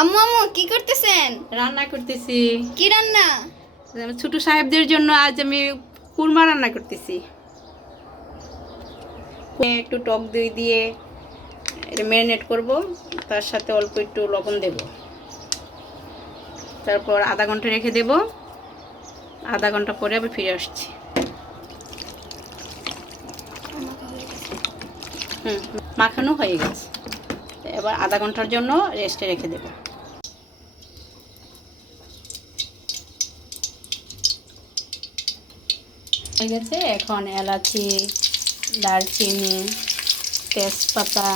আম্মু আম্মু কি করতেছেন? রান্না করতেছি। কি রান্না? ছোট সাহেবদের জন্য আজ আমি কুরমা রান্না করতেছি। একটু টক দই দিয়ে এটা ম্যারিনেট করব, তার সাথে অল্প একটু লবণ দেব, তারপর আধা ঘন্টা রেখে দেব। আধা ঘন্টা পরে আবার ফিরে আসছি। মাখানো হয়ে গেছে, এবার আধা ঘন্টার জন্য রেস্টে রেখে দেব। হয়ে গেছে। এখন এলাচি, দারচিনি, তেজপাতা,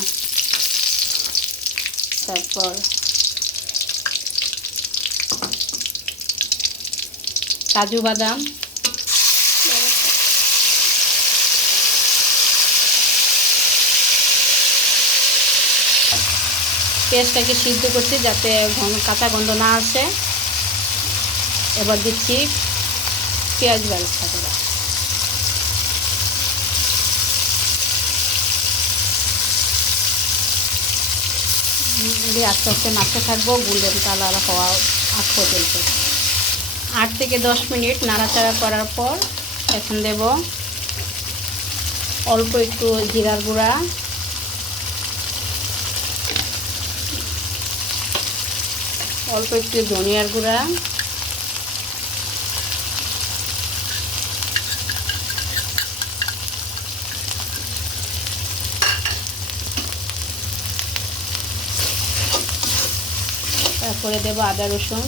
তারপর কাজু বাদাম, পেঁয়াজটাকে সিদ্ধ করছি যাতে কাঁচা গন্ধ না আসে। এবার দিচ্ছি পেঁয়াজ বেরেস্তা করে। আস্তে আস্তে নাড়তে থাকবো গোল্ডেন কালার হওয়া আগ পর্যন্ত। 8 থেকে 10 মিনিট নাড়াচাড়া করার পর এখন দেব অল্প একটু জিরার গুঁড়া, অল্প একটু ধনিয়ার গুঁড়া, তারপরে দেব আদা রসুন,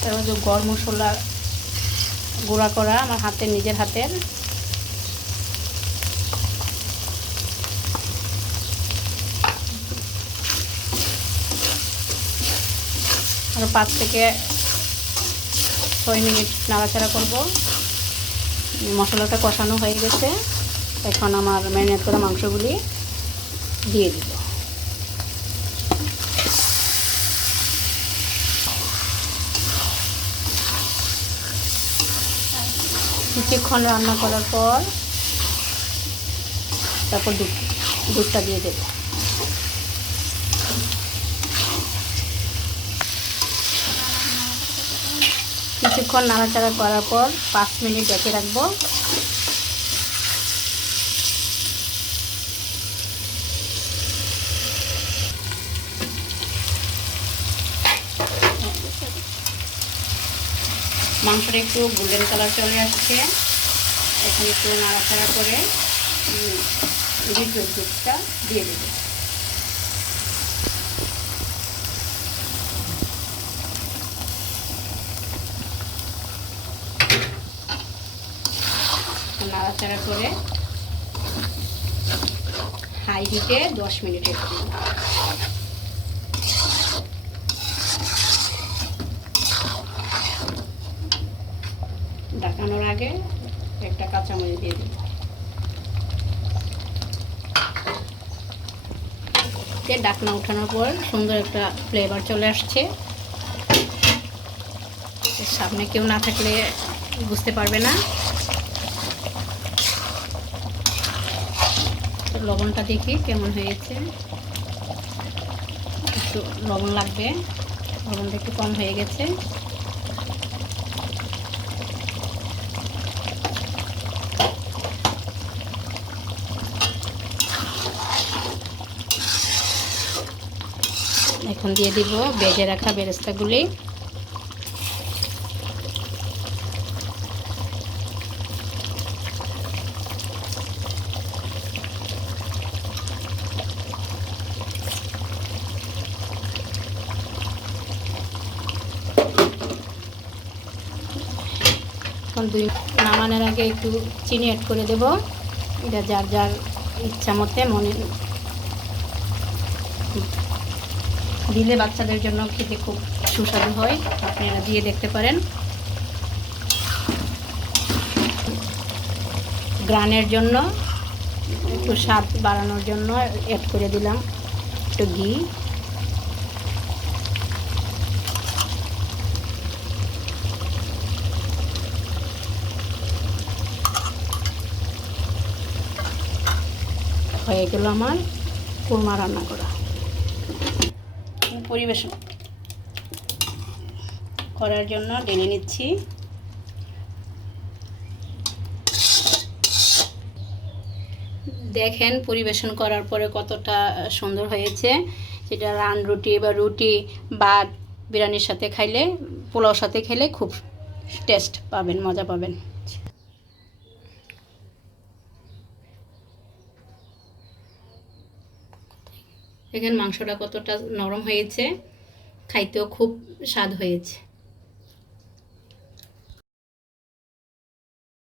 তারপর যে গরম মশলা গুঁড়া করা আমার হাতের, নিজের হাতের, আর 5 থেকে 6 মিনিট নাড়াচাড়া করব। মশলাটা কষানো হয়ে গেছে, এখন আমার ম্যারিনেট করা মাংসগুলি দিয়ে দিব। কিছুক্ষণ রান্না করার পর তারপর দুধটা দিয়ে দেব। কিছুক্ষণ নাড়াচাড়া করার পর 5 মিনিট রেখে রাখবো। মাংসটা একটু গোল্ডেন কালার চলে আসছে, এখন একটু নাড়াচাড়া করে দুধটা দিয়ে দেব। নাড়াচাড়া করে হাই হিটে 10 মিনিট রেখে দেব। ঢাকানোর আগে একটা কাঁচামরিচ দিয়ে দিই। ঢাকনা উঠানোর পর সুন্দর একটা ফ্লেভার চলে আসছে। সামনে কেউ না থাকলে বুঝতে পারবে না। লবণটা দেখি কেমন হয়েছে, একটু লবণ লাগবে, লবণটা একটু কম হয়ে গেছে। এখন দিয়ে দিব ভেজে রাখা বেরেস্তাগুলি। এখন নামানোর আগে একটু চিনি অ্যাড করে দেব। এটা যার যার ইচ্ছা মতে মনে দিলে বাচ্চাদের জন্য খেতে খুব সুস্বাদু হয়, আপনারা দিয়ে দেখতে পারেন। গ্রানের জন্য একটু স্বাদ বাড়ানোর জন্য অ্যাড করে দিলাম একটু ঘি। হয়ে গেল আমার কুরমা রান্না করা। পরিবেশন করার জন্য ঢেলে নিচ্ছি। দেখেন পরিবেশন করার পরে কতটা সুন্দর হয়েছে। সেটা রান রুটি বা রুটি বা বিরিয়ানির সাথে খাইলে, পোলাওর সাথে খেলে খুব টেস্ট পাবেন, মজা পাবেন। দেখেন মাংসটা কতটা নরম হয়েছে, খাইতেও খুব স্বাদ হয়েছে।